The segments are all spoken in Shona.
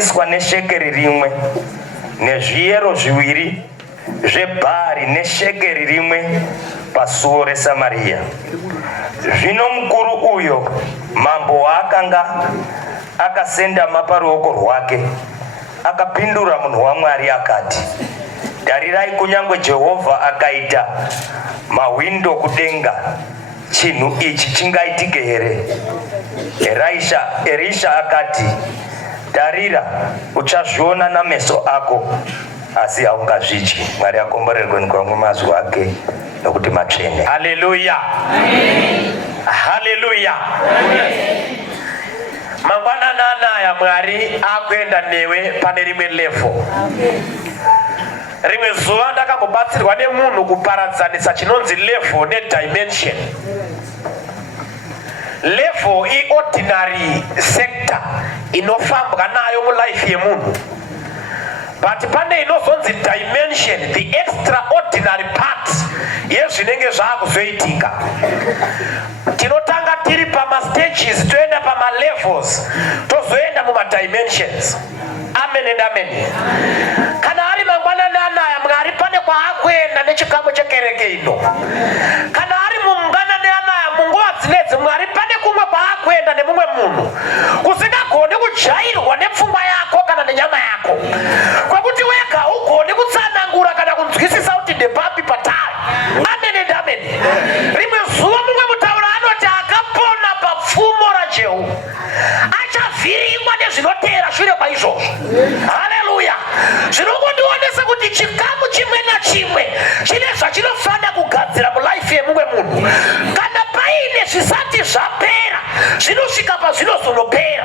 Swa neshekeri rimwe nezviyero zviviri zvebhari neshekeri rimwe pasuo reSamaria. Zvino mukuru uyo mambo waakanga akasendama paruoko rwake akapindura munhu waMwari akati, tarirai, kunyange Jehovha akaita mawindo kudenga, chinhu ichi chingaitike here? Elisha akati, tarira, uchazviona nameso ako, asi haungazvidyi. Mwari akomborerwe nkwamwe mazwi ake nokuti matsvene. Haleluya, haleluya. Mangwanani anaya Mwari akuenda newe pane rimwe level. Rimwe zuva ndakambobatsirwa nemunhu kuparadzanisa chinonzi level nedimension. Level ordinary sector inofambwa nayo mulife yemunhu, but pane inozonzi dimension, the extraordinary part yezvinenge zvaakuzoitika. Tinotanga tiri pamastages toenda pamalevels tozoenda mumadimensions. Amen and amen. Kana ari mangwanani anaya Mwari pane kwaakuenda nechikamu chekereke ino. Kana ari mungwanani anaya munguva dzinedzi Mwari pane kumwe kwaakuenda nemumwe munhu kusingagoni kujairwa nepfungwa yako kana nenyama yako, kwekuti wega ugoni kutsanangura kana kunzwisisa kuti ndepapi patari. Amen and amen. Rimwe zuva mumwe mutaura anoti akapona papfumo raJehu achavhiringwa nezvinotera shure kwaizvozvo. Haleluya. Zvinongondionesa kuti chikamu chimwe nachimwe chine zvachinofanira kugadzira mulife yemumwe munhu. Kana paine zvisati zvapera zvinosvika pazvinozonopera.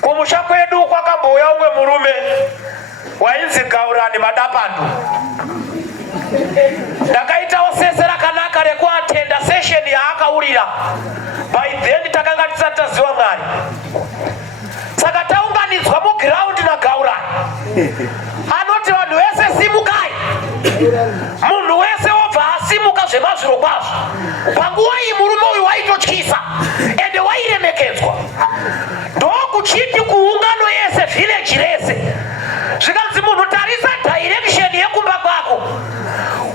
Kumusha kwedu kwakambouya umwe murume wainzi Gaurani Madapandu. Ndakaitawo sese rakanaka rekuatenda session yaakaurira. By then takanga tisati taziva Mwari. Saka taunganidzwa muground naGaurani. Anoti vanhu vese simukai. Munhu wese wobva asimuka zvemazviro kwazvo. Panguva iyi murume uyu waitotyisa ende wairemekedzwa. Ndokuchiti kuungano yese village rese zvikanzi munhu tarisa direction yekumba kwako,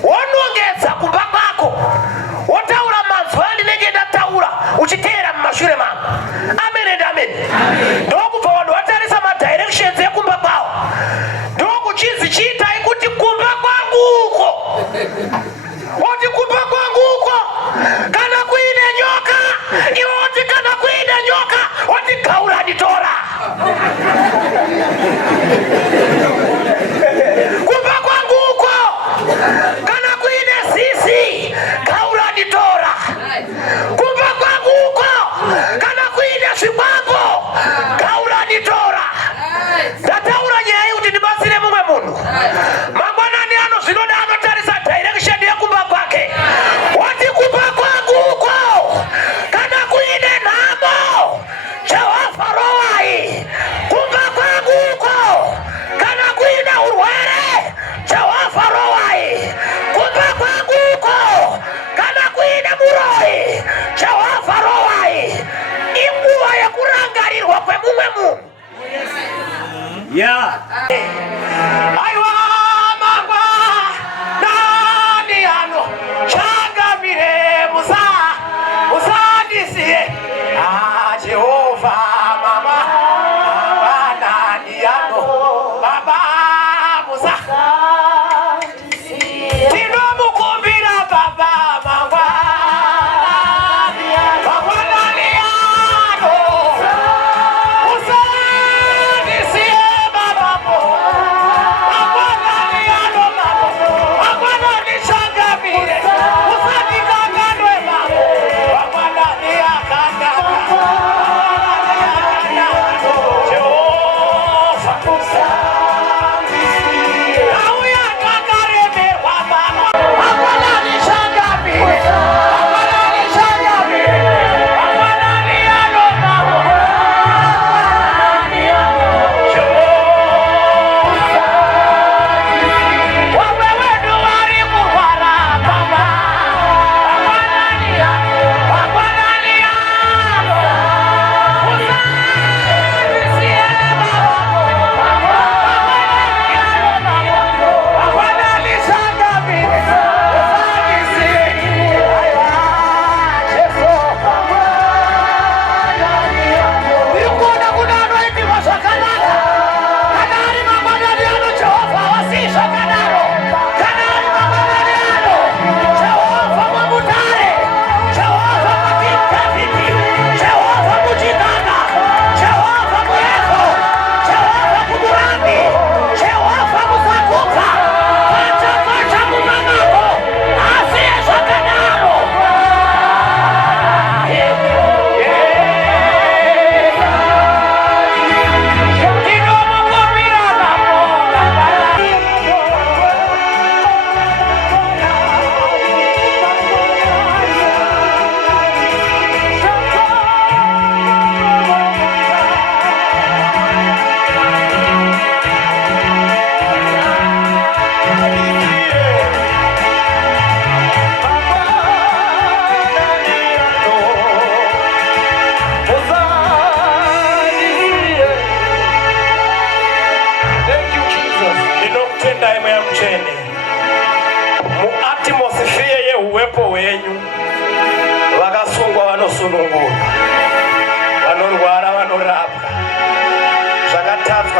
wonongedza kumba kwako, wotaura manzwi andinenge ndataura uchiteera mumashure mangu. Amen and amen. Ndokubva vanhu vatarisa madirections ekumba kwavo, ndokuchizi chiitai kuti kumba kwangu uko, woti kumba kwangu uko kana kuine nyoka, iwe woti kana kuine nyoka, woti Gaurani tora. Kumba kwangu uko kana kuine sisi, Gaurani tora. Kumba kwangu uko kana kuine zvikwambo, Gaurani tora. Ndataura nyaya kuti ndibatsire mumwe munhu. Mangwanani ano zvinoda anotarisa direction yekumba kwake, wati kumba kwangu uko kana kuine nhamo, Jehovha rowai. Kumba kwangu uko kana kuine urwere, Jehovha rowai. Kumba kwangu uko kana kuine muroi, Jehovha rowai. Inguva yekurangarirwa kwemumwe munhu. Yeah. Aiwa mangwanani ano changamire musandisiye. Jehovha mama mangwanani ano baba tinomukumbira baba mangwanani ano musandisiye baba mangwanani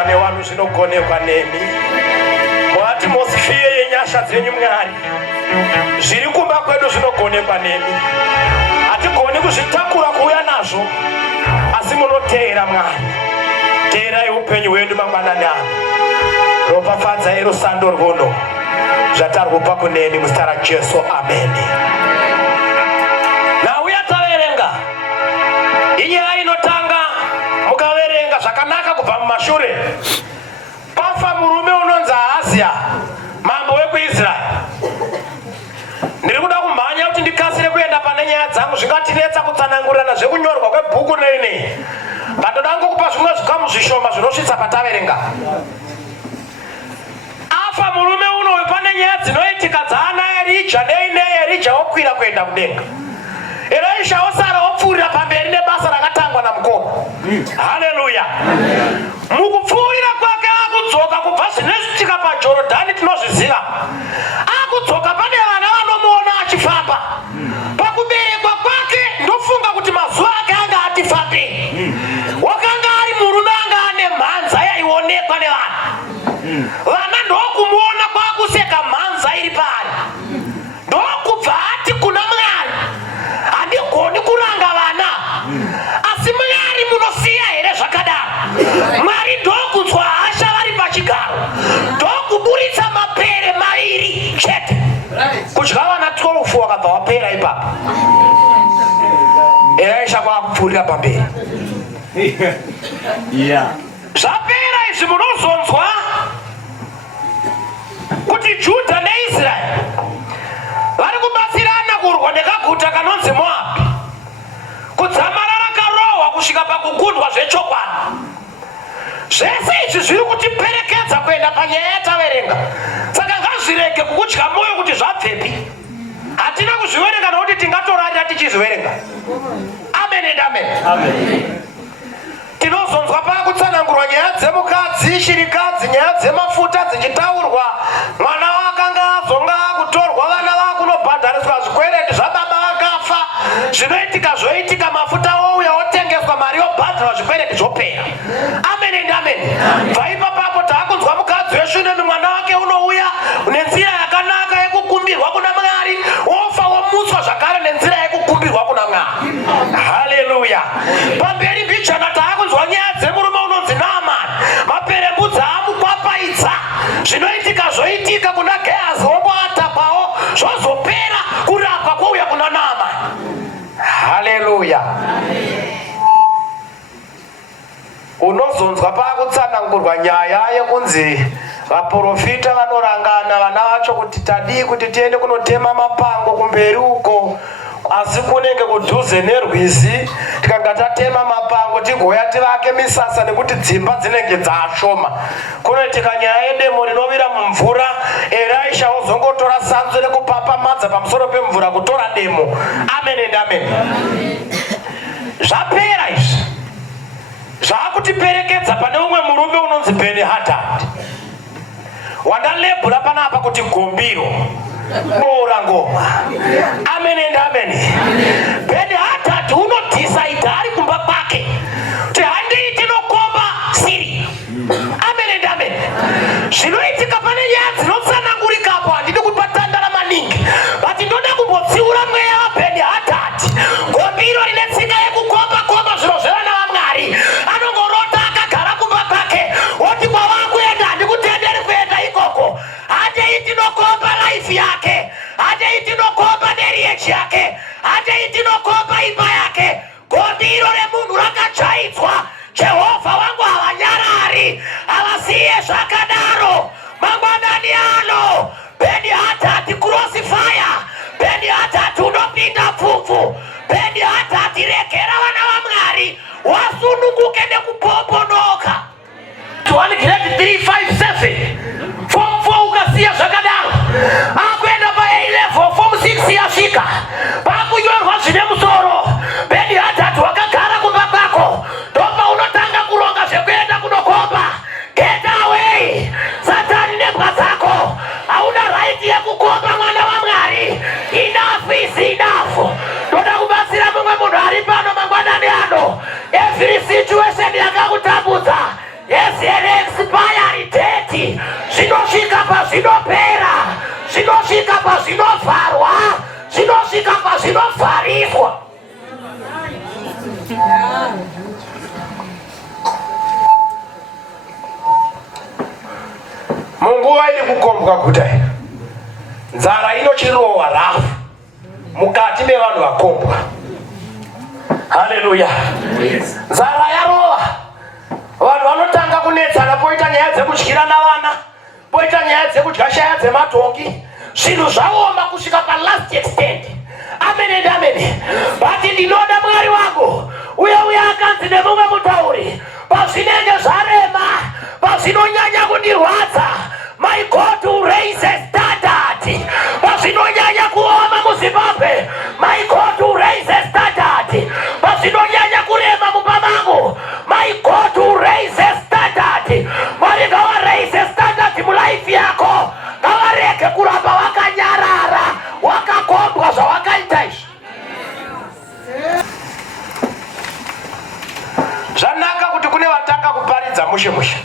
Bane wanu zvinogonekwa nemi muatmosphere yenyasha dzenyu Mwari. Zviri kumba kwedu zvinogonekwa nemi. Hatigoni kuzvitakura kuuya nazvo, asi munoteera Mwari. Teerai upenyu hwedu mangwanani ano. Ropafadzai rusando rwuno zvatari kupa kunemi muzita raJesu. Amen. Nauya taverenga inyaya inotanga mukaverenga zvakanaka kubva mumashure. Pafa murume unonzi Ahazia, mambo wekuIsraeri. Ndiri kuda kumhanya kuti ndikasire kuenda pane nyaya dzangu, zvingatinetsa kutsanangurirana zvekunyorwa kwebhuku nei. Ndoda kupa zvimwe zvikamu zvishoma zvinosvitsa pataverenga. Afa murume unoyu pane nyaya dzinoitika dzaana Erija Erija okwira kuenda kudenga. Elisha osara opfuurira pamberi nebasa rakatangwa namukoma. Haleluya. Mukupfuurira kwake akudzoka kubva zvinoitika paJorodhani tinozviziva. Akudzoka pane vana vanomuona achifamba. Pakuberekwa kwake ndofunga kuti mazuva ake anga ati fambe. Wakanga ari murume anga ane mhanza yaionekwa nevana. Vana ndokumuona kwakuseka mhanza iri pari. Ndokubva ati kuna Mwari, handigoni kuranga vana, asi Mwari munosiya here zvakadaro? Mwari ndokunzwa hasha vari pachigaro, ndokuburitsa mapere mairi chete. Kudya vana 12 wakabva wapera ipapo. Elisha kwakupfuurira pamberi. Zvapera izvi munozonzwa kuti Judha neIsraeri vari kubatsirana kurwa nekaguta kanonzi Moabhu. Kudzamarara karohwa kusvika pakugundwa zvechokwadi. Zvese izvi zviri kutiperekedza kuenda panyaya yataverenga. Saka ngazvirege kukudya moyo kuti zvabvepi. Hatina kuzviverenga nokuti tingatorarira tichizviverenga. Amen and amen. Amen. Tinozonzwa pakutsanangurwa nyaya dzemukadzi, shirikadzi, nyaya dzemafuta dzichitaurwa. Mwana wakanga azonga kutorwa, vana vakunobhadhariswa zvikwereti zvababa vakafa. Zvinoitika zvoitika, mafuta ouya otengeswa, mari yobhadharwa, zvikwereti zvopera. Amen and amen. Vaipapapo taakunzwa mukadzi weshunemi mwana wake unouya nenzira yakanaka yekukumbirwa kuna Mwari, ofa womutswa zvakare nenzira yekukumbirwa kuna Mwari. Haleluya. Pamberi mbichana taakunzwa nyaya dzemurume unonzi Naamani. Maperembudzi amukwapaidza. Zvinoitika zvoitika kuna Gehazi, womboatakwawo zvozopera, kurapwa kwouya kuna Naamani. Haleluya. Unozonzwa pakutsanangurwa nyaya yekunzi vaprofita vanorangana vana vacho kuti tadii kuti tiende kunotema mapango kumberi uko, asi kunenge kudhuze nerwizi. Tikanga tatema mapango tigoya tivake misasa nekuti dzimba dzinenge dzashoma. Kunoitika nyaya yedemo rinovira mumvura. Elisha ozongotora sanzu rekupapamadza pamusoro pemvura kutora demo. Amen and amen. Zvapera izvi zvakutiperekedza pane umwe murume unonzi Bheni-Hadhadhi, wandalebhura panapa kuti gombiro bora ngoma. Amen and amen. Bheni-Hadhadhi unodhisaidha ari kumba kwake kuti handii tinokomba siri. Amen and amen. Zvinoitika pane nyaya dzinotsanangurikapo, handidi kupatandara maningi, but ndoda kumbotsiura mweya waBheni-Hadhadhi. Gombiro rine tsika yekukomba zviro zvevana vaMwari. Anongorota akagara kumba kwake, oti kwavakuenda handikutenderi kuenda ikoko. Handei tinokomba life yake, handei tinokomba marriage yake, handei tinokomba imba yake. Gombiro remunhu rakadzvaidzwa. Jehovha wangu havanyarari, havasiye zvakadaro. Mangwanani ano Bheni-Hadhadhi crucifier. Bheni-Hadhadhi unopinda pfupfu. Bheni-Hadhadhi regera vana vaMwari wasununguke nekupombonoka. 1 Grade 357 form 4 ukasiya zvakadaro, akuenda pa-A level form 6 yasvika, pakunyorwa zvine musoro. Bheni-Hadhadhi wakagara kumba kwako, ndopa unotanga kuronga zvekuenda kunokomba. Get away Satani nebwa dzako. Hauna right yekukomba mwana waMwari. Enough is enough. Ndoda kubatsira mumwe munhu ari pano mangwanani ano. Every situation yakakutambudza pazinopera, zinosvika pazinovharwa, zinosvika pazinovhariswa. Munguva iri kukombwa kudai, nzara inochirowa rafu mukati mevanhu vakombwa. Haleluya. Nzara yarova, vanhu vanotanga kunetsana, poita nyaya dzekudyirana vana, poita nyaya dzekudya shaya dzematongi, zvinhu zvaoma kusvika palast extent. Amen and amen. But ndinoda Mwari wangu uya akanzi nemumwe mutauri, pazvinenge zvarema, pazvinonyanya kundirwadza, my God will raise a standard. Pazvinonyanya kuoma muZimbabwe, my God will raise a standard. Pazvinonyanya kurema mupamangu, my God will raise a standard. Mwari ngava raise a standard mulife yako. Ngavareke kuramba wakanyarara, wakakombwa zvawakaita izvi. Zvanaka kuti kune vatanga kuparidza mushe.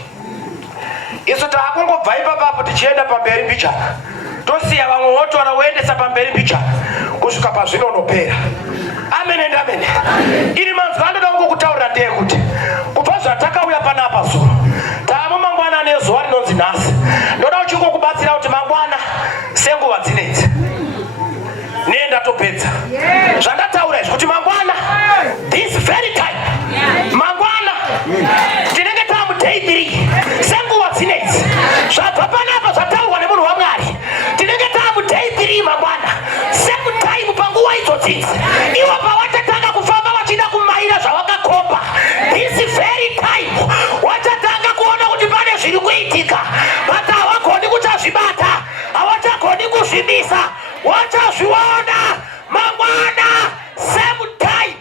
Isu taakungobva ipapo tichienda pamberi mbichana, tosiya vamwe votora voendesa pamberi mbichana kusvika pazvinonopera. Amen and amen. Iri manzwa anoda kungokutaurira ndeyekuti kubva zvatakauya panapa zuva taamo mangwana nezuva rinonzi nhasi, ndoda uchingokubatsira kuti mangwana senguva dzinedzi nenda topedza zvandataura izvi kuti mangwana this very time, mangwana tinenge tamu day 3 senguva dzinedzi zvabva panapa zvataurwa nemunhu waMwari, tinenge tamu day 3 mangwana same time panguva idzodzi iwo pawatatanga kufamba vachida kumaira zvawakakomba. This very time wachatanga kuona kuti pane zviri kuitika, but havagoni kuchazvibata, havachagoni kuzvimisa, wachazviona mangwana same time.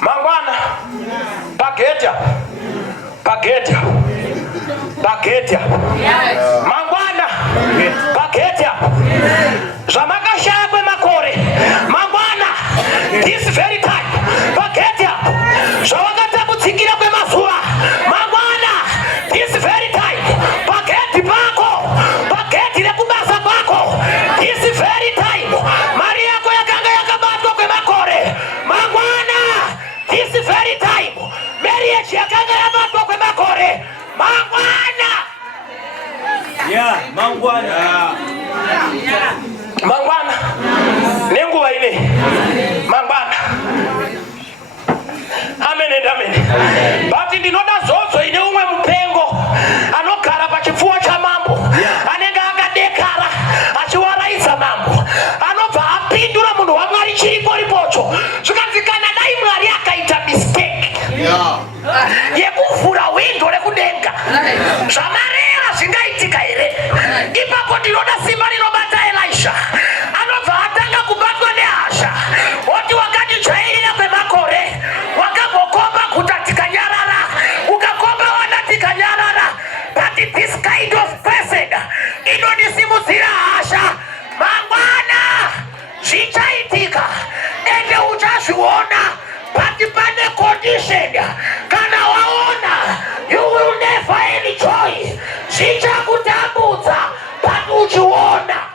Mangwana pagedya mangwana pagedya zvamakashaya kwemakore, mangwana this very time pagedya zvawakatambudzikira kwemazuva, mangwana this very time pagedhi pako, pagedhi rekubasa kwako this very time mari yako yakanga yakabatwa kwemakore, mangwana this very time marriage yakanga yabatwa kwemakore, mangwana mangwana nenguva ine mangwana. Amen and amen. But ndinoda zodzo ine umwe mupengo anogara pachipfuwa chamambo, anenge akadekara achiwaraidza mambo, anobva apindura munhu waMwari chiripo ripocho, zvikanzi kana dai Mwari akaita mistake yekuvhura windo rekudenga, zvamareva zvingaitika here? Ipapo ndinoda simba rinobata Elisha, anobva atanga kubatwa nehasha, oti wakatijairira kwemakore, wakambokomba guta tikanyarara, ukakomba wana tikanyarara, but this kind of person inondisimudzira hasha, mangwana zvichaitika ende uchazviona, but pane condition. Kana waona you will never enjoy, zvichakutambudza but uchiona.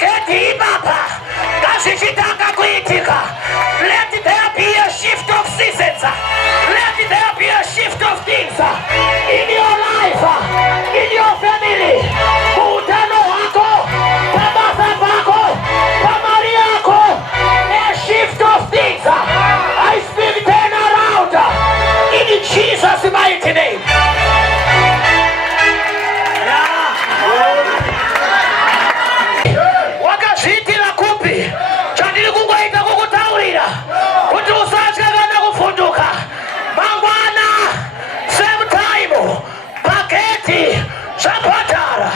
paketi baba kasishitaka kuitika. Let there be a shift of seasons. Let there be a shift of things in your life, in your family. Mutano wako, tabasa bako, tamari yako. A shift of things. I speak turn around in Jesus' mighty name. Wakashiti la kupi chandili kungwaita kukutaurira kuti usatya kana kufunduka. Mangwana same time paketi zapatara.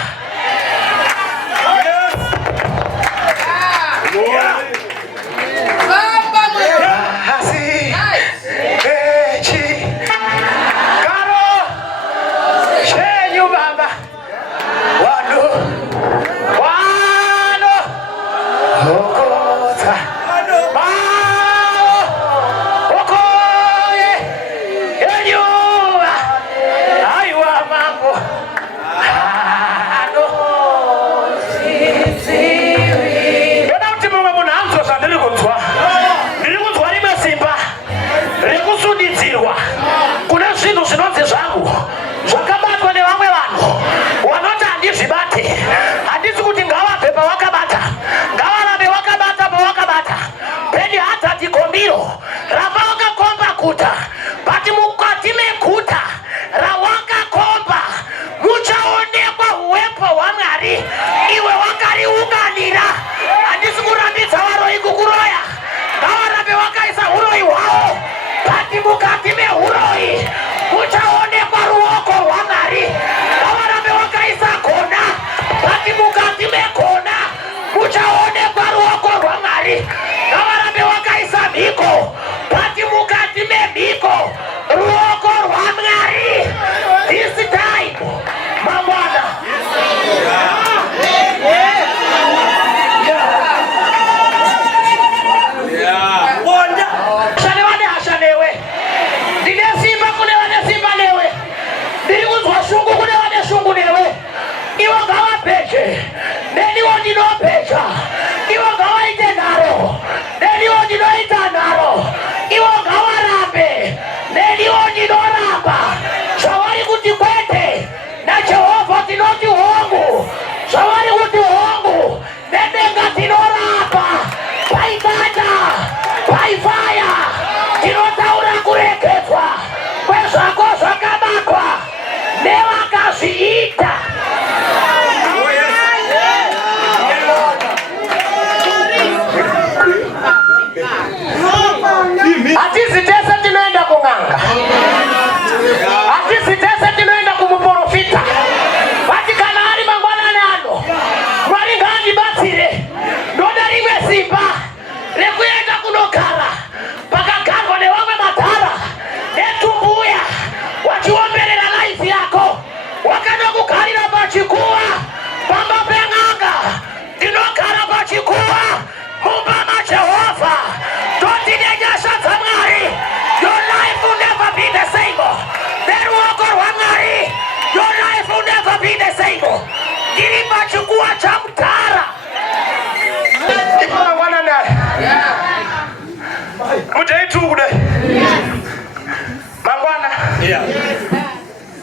Kuna zvinhu zvinonzi zvangu zvakabatwa nevamwe vanhu vanoti handizvibati. Handisi kuti ngavabve pawakabata, ngavarambe wakabata pawakabata. Beni Hadhadhi gombiro ramba wakakomba guta, bati mukati meguta rawakakomba muchaonekwa uwepo hwaMwari. Iwe wakariunganira. Handisi kurambidza varoi kukuroya, ngavarambe wakaisa uroi hwavo. Bati mukati mehuroi muchaonekwa ruoko rwaMwari. Ngavarambe wakaisa gona, bati mukati megona muchaonekwa ruoko rwaMwari. Ngavarambe wakaisa mhiko, bati mukati memhiko ruoko rwaMwari. This time mangwana iwo ngavapeche neniwo ndinopecha. Iwo ngavaite nharo neniwo ndinoita nharo. Iwo ngavarambe neniwo ndinoramba. Zvavari kuti kwete naJehovha tinoti hongu. Zvavari kuti hongu nedenga tinoramba. Paidada paifaya tinotaura kuregedzwa kwezvako zvakabatwa nevakazviita. Hatisi tese tinoenda kung'anga, hatisi tese tinoenda kumuprofita. Bati kana ari mangwanani ano Mwari ngaandibatsire. Ndoda rimwe simba rekuenda kunogara pakagarwa nevamwe madhara netumbuya wachiomberera life yako. Wakanokugarira pachikuva pamba peng'anga. Ndinogara pachikuva mumba maJehovha. Ndotinenyasha Mwari. Your life will never be the same. Neruoko rwaMwari. Your life will never be the same. Ndiri pachikuva chamudhara. Mangwana naye mutaitu kude mangwana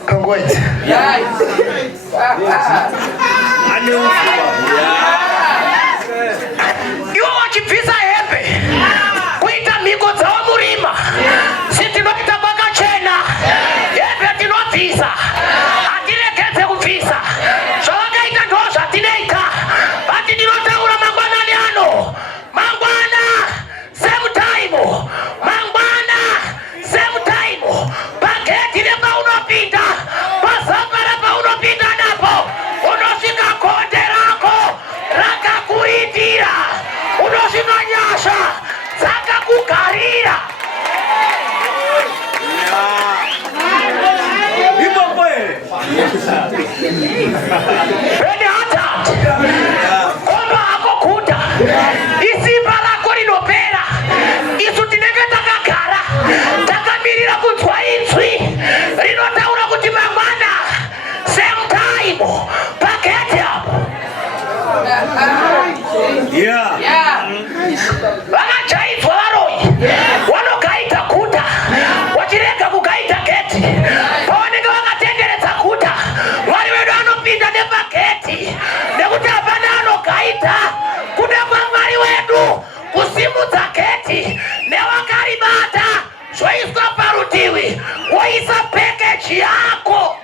kongoiti iwo wachibvisa hembe kuita mhiko dzavo murima. Sitinoita kwakachena, hembe tinobvisa, hatiregedze kubvisa. Zvavakaita ndo zvatinoita. Bati ndinotaura mangwanani ano. Mangwana same time, mangwana same time. Pagedhi repaunopinda, pazambara paunopinda napo, unosvika konde rako rakakuitira. Unosvika nyasha dzakakugarira. Beni Hadhadhi komba hako kuta isimba rako rinopera. Isu tinenge takagara takamirira kunzwa inzwi rinotaura kuti mangwana same time paketi apo. Vakachaitwa varoi vanokaita kuta vachirega kukaita geti pavanenge vakatenderedza kuta Mwari wedu anopinda nepageti nekuti hapana anogaita kuda kwaMwari wedu kusimudza geti nevakaribata zvoiswa parutivi woisa package yako.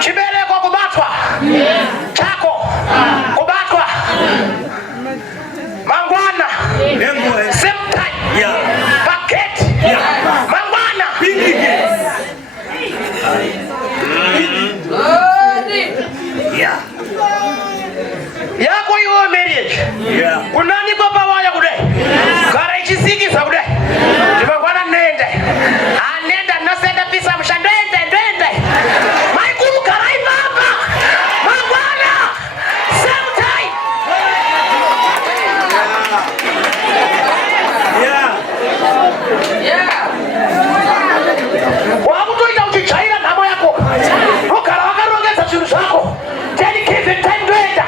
Chibereko kubatwa chako kubatwa mangwana same time packet mangwana yako iwe marriage kunani baba waya kude gara ichisikisa kude ndivangwana nende anenda nosenda pisa mshando ende maikulu garai baba mangwana same time wakutoita uchichaira nhamo yako ogara wakarongedza zvinhu zvako dedicated time ndoenda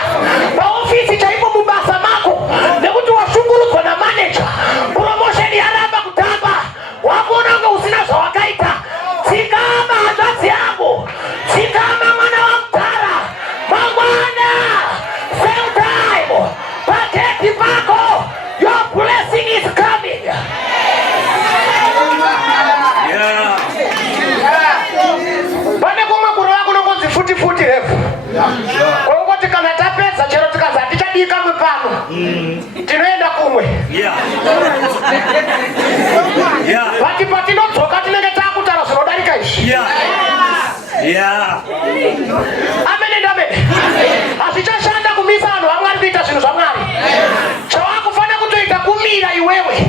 paofisi chaipo mubasa mako nekuti washungurudzwa namaneja promotion yaramba kutamba wakuona kunge usina zvawakaita. Tsikama hanzvadzi yangu, tsikama mwana wamutara mangwana same time pageti pako your blessing is coming. Pane kumwe kuri wako nongonzi futi refu kongoti kana tapedza chero tikazi hatichadii kamwe pano tinoenda kumwe vati patinodzoka tinenge taakutaura zvinodarika izvi. Amene ndamene hazvichashanda kumisa vanhu vaMwari kuita zvinhu zvaMwari. Chawakufana kutoita kumira iwewe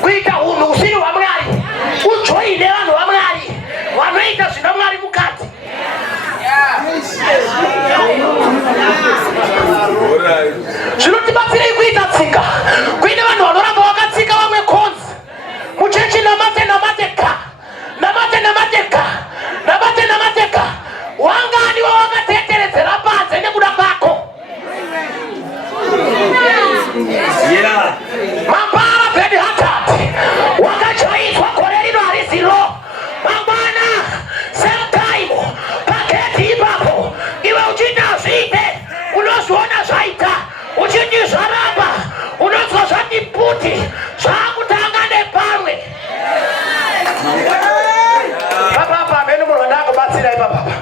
kuita unhu usiri hwaMwari ujoine vanhu vaMwari vanoita zvina Mwari mukati. Zvinotibatsirei kuita tsika kuine vanhu vanoramba vakatsika vamwe konzi muchechi namateka wangani wawakateteredzera panze nekuda kwako. Mambara bed hatati wakachaiswa gore rino hariziro mangwana same time pageti ipapo iwe uchiita zviite unozviona zvaita uchiti zvaramba unonzwa zvati puti zvakutanga nepamwe papapa amene munhu andakubatsira ipapapa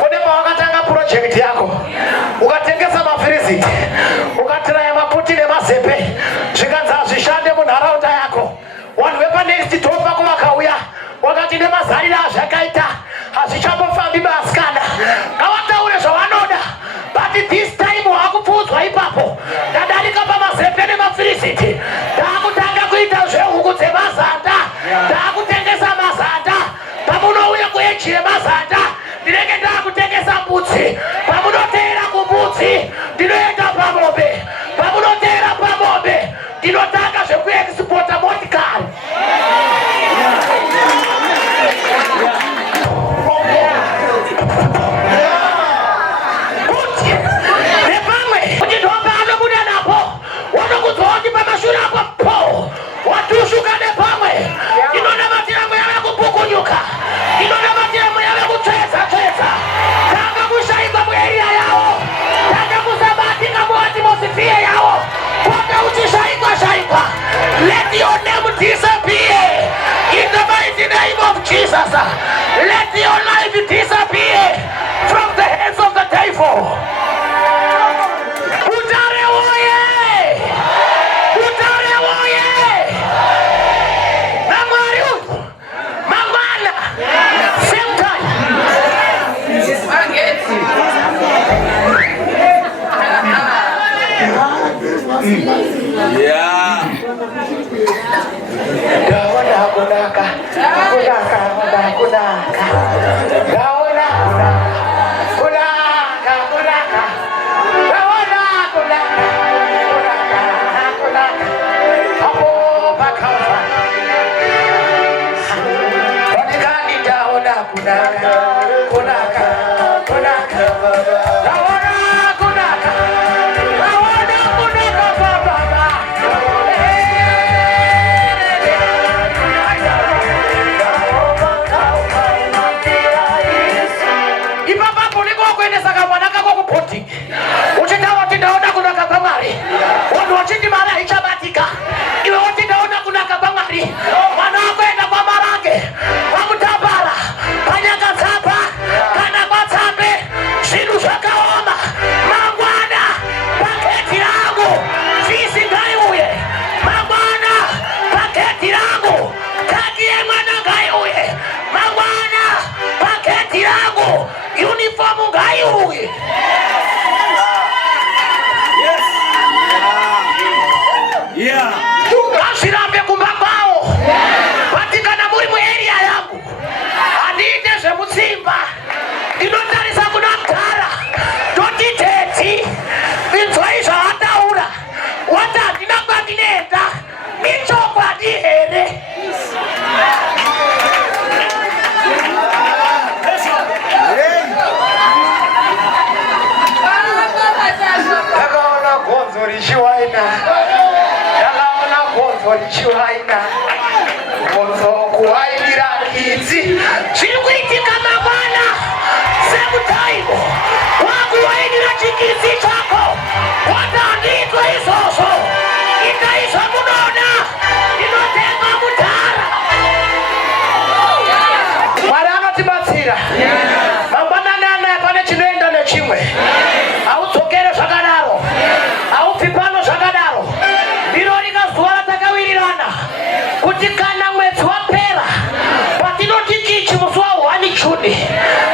kune pawakatanga project yako ukatengesa mafiriziti ukatiraya maputi nemazepe zvikanzi hazvishande munharaunda yako vanhu vepanext door pako vakauya wakati nemazariro azvakaita hazvichambofambi masikana ngavataure zvavanoda but this time wakupfuudzwa ipapo ndadarika pamazepe nemafiriziti ndaakutanga kuita zvehuku dzemazanda ndaakutengesa mazanda pamunouya kuenjire mazanda ndinenge ndaakutengesa mbudzi pamunoteera kumbudzi ndinoenda pamombe pamunoteera pamombe ndinotanga zvekuexpota motikari. Let your name disappear in the mighty name of Jesus. Let your life disappear from the hands of the devil. Butare woye! Butare woye! Namwari mangwana same time.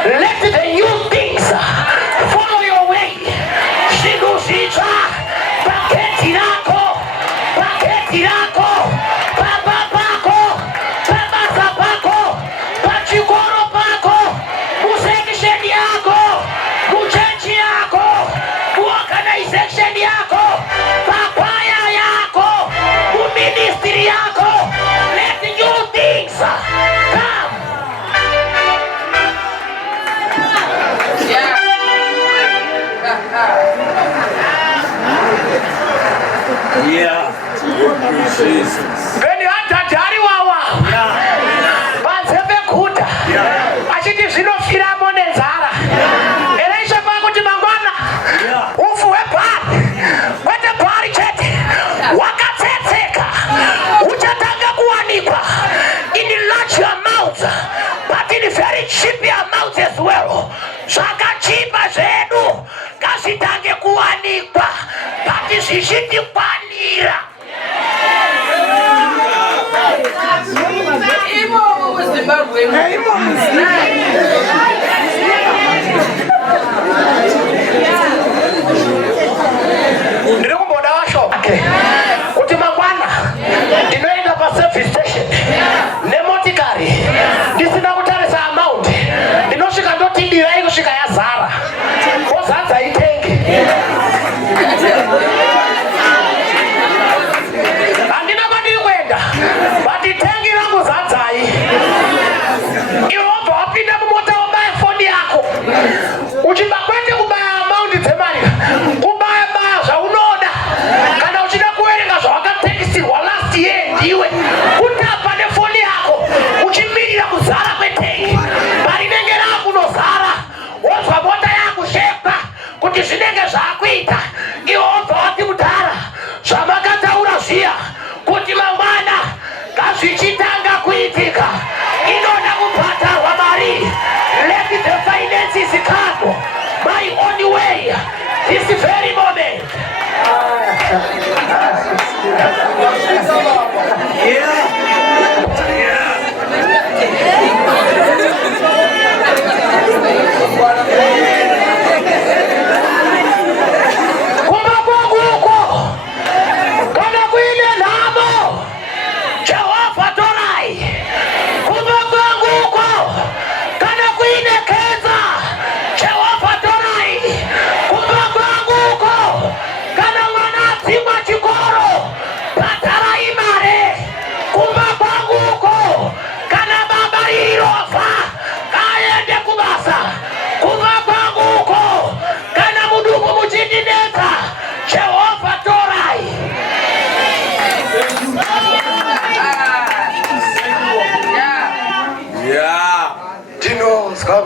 Let the new things follow your way. Beni hatari wawa banzebe kuda achiti zvinofira mone nzara ereisha pakuti mangwana ufu wepari wete pari chete wakatsetseka uchatanga kuwanikwa in large amounts but in very cheap amounts as well. Zvakachipa zvedu ngazvitange kuwanikwa but zvichikwanira. Ndiri kumboda washo kuti mangwana ndinoenda paservice station nemotikari ndisina kutarisa amount ndinosvika ndoti dirai kusvika yazara kozadza itenge. Handina kwandiri kuenda but tengi rangu zadzai. Iwe wabva wapinda mumota wobaya foni yako uchibva kwete kubaya amount dzemari kubaya baya zvaunoda kana uchida kuverenga zvawakatekisirwa last year ndiwe kutapa nefoni yako uchimirira kuzara kwetengi parinenge rakunozara wonzwa mota yakushekwa kuti zvinenge zvakuita. Iwe wabva wati kudhara zvamakataura zviya kuti mangwana ngazvichitanga kuitika inoda kubhatarwa mari. Let the finances come my only way this very moment. Kumba kwangu huko kana kuile namo Jehova torai. Kumba kwangu huko kana kuile keza Jehova torai. Kumba kwangu huko kana mwana zima chikoro patarai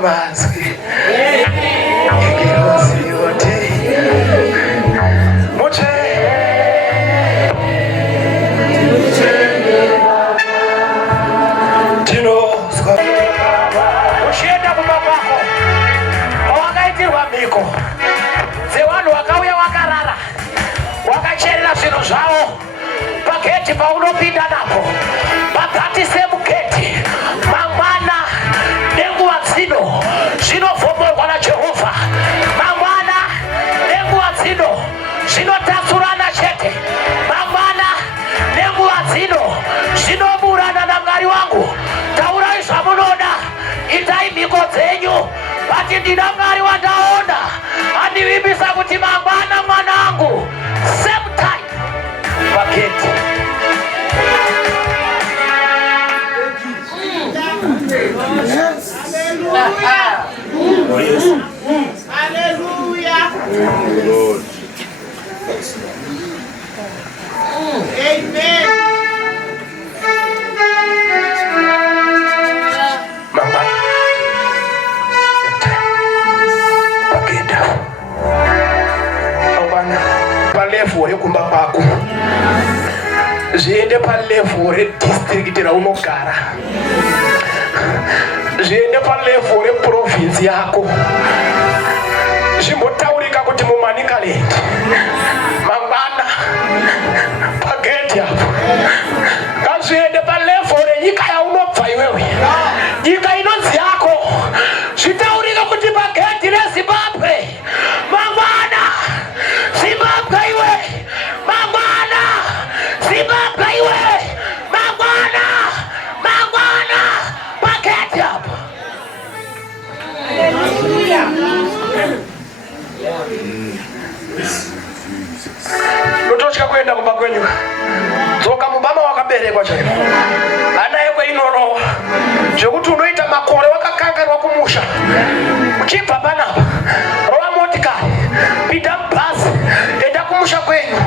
amazwi ingirozi yote muche tinozwa uchienda kumabako awakaitirwa miko dzevanhu vakauya vakarara vakacherera zvinhu zvavo pageti paunopinda napo pakati semugeti mangwana nenguva dzino zvinovhomorwa naJehovha. Mangwana nenguva dzino zvinotapurana chete. Mangwana nenguva dzino zvinoburana naMwari wangu. Taurai zvamunoda, itai mhiko dzenyu, vati ndina Mwari wandaona andivimbisa kuti mangwana mwanangu same time pageti. Hallelujah. Lord. Amen. Mama, pageda. Mama, palefu rekumba kwako. Zviende palefu redistrict raunogara. Zviende palefu reprovince yako. Zvimbotaurika kuti muManicaland mangwana pageti apo. Ngazviende palefu renyika yaunobva iwewe, nyika inonzi yako. Zvitaurika kuti pageti reZimbabwe mangwana Zimbabwe iwe, mangwana Zimbabwe iwe, mangwana pageti apo. Notosvika kuenda kumba kwenyu, dzoka mubaba wakaberekwa chaivo, ana ekwe inorowa zvekuti unoita makore wakakanganwa kumusha. Uchibva panapa rova motikari, pinda mubhazi, enda kumusha kwenyu.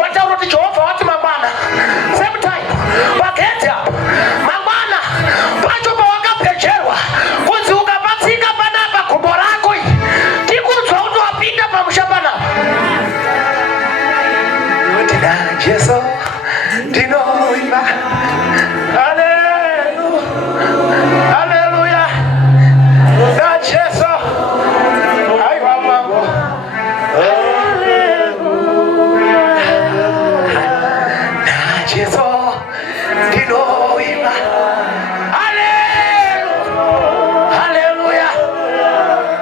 Wataura kuti Jehovha wati mangwana same time pageti apa. Mangwana pacho pawakapejerwa kunzi ukapatsika panapa gumbo rako iyi tikudzwa kuti wapinda pamusha panapa. Jesu ndinoimba haleluya na Jesu aiwa mambo na Jesu ndinoimba haleluya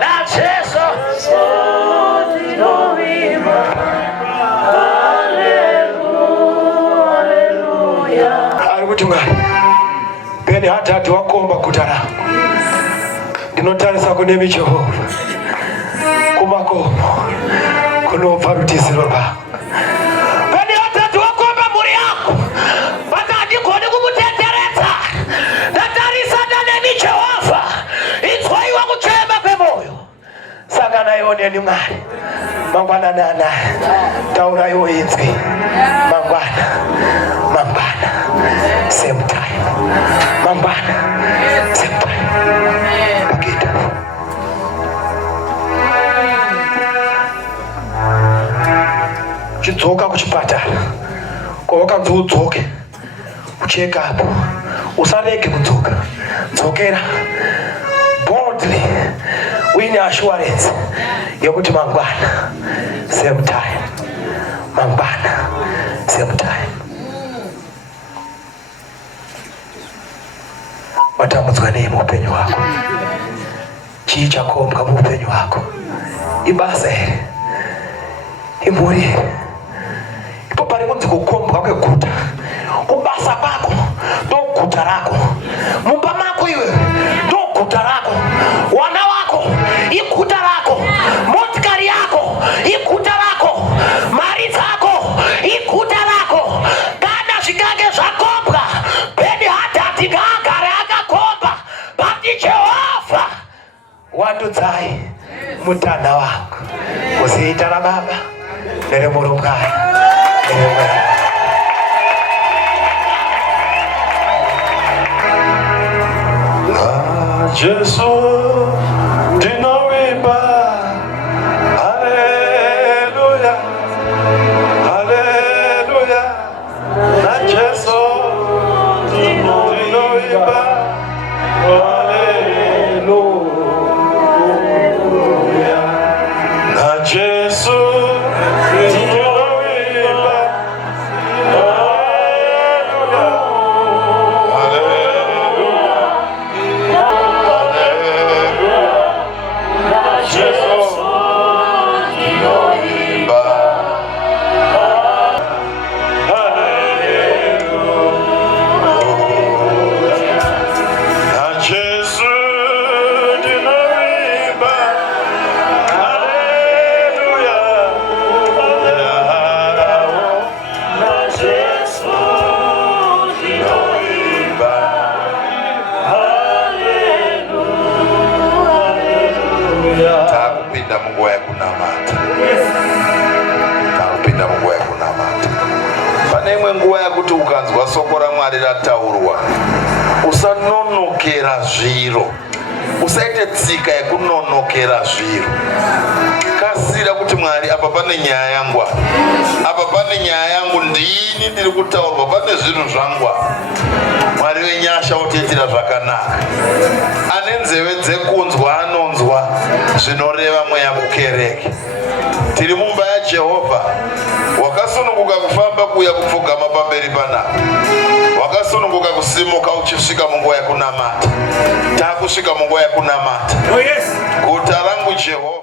na Jesu ndinoimba. Kuti Mwari pene hatatu wakomba guta rangu, ndinotarisa kune Jehovha kumakomo kunobva rutiziro rwangu. Pene hatatu wakomba mhuri yangu, paka handigoni kumutenderedza. Ndatarisa nemi Jehovha, inzwaiwa kuchema kwemoyo. Sangana ioneni Mwari mangwana nana, tauraiwo inzwi mangwana same time mangwana same time pageti. Chidzoka kuchipatara kwavakanzi udzoke ucheka apo, usarege kudzoka, dzokera boldly uine assurance yekuti mangwana same time mangwana same time. Watambudzwa nei muupenyu hwako? Chii chakombwa muupenyu hwako? Ibasa here? Imhuri here? Ipo pari kunzi kukombwa kweguta. Kubasa kwako ndoguta rako, mumba mako iwe ndoguta rako, wana wako iguta rako, motikari yako iguta rako, mari dzako iguta rako. Kana zvikange zvakombwa Beni Hadhadhi ngaagare akakomba, bati Jehovha wandudzai mutana wangu kuzita raBaba nereMurungai neremwana. Jesu Nguwa yakuti ukanzwa soko raMwari rataurwa usanonokera zviro, usaite tsika yekunonokera zviro. Kasira kuti Mwari, apa pane nyaya yangu, apa pane nyaya yangu, ndini ndiri kutaurwa, pane zvinhu zvangu. Mwari wenyasha otiitira zvakanaka. Ane nzeve dzekunzwa anonzwa zvinoreva mweya mukereke. Tiri mumba yaJehovha. Wakasununguka kufamba kuuya kupfugama pamberi panapa, wakasununguka kusimuka uchisvika munguva yekunamata. Takusvika munguva yekunamata. Guta rangu Jehovha.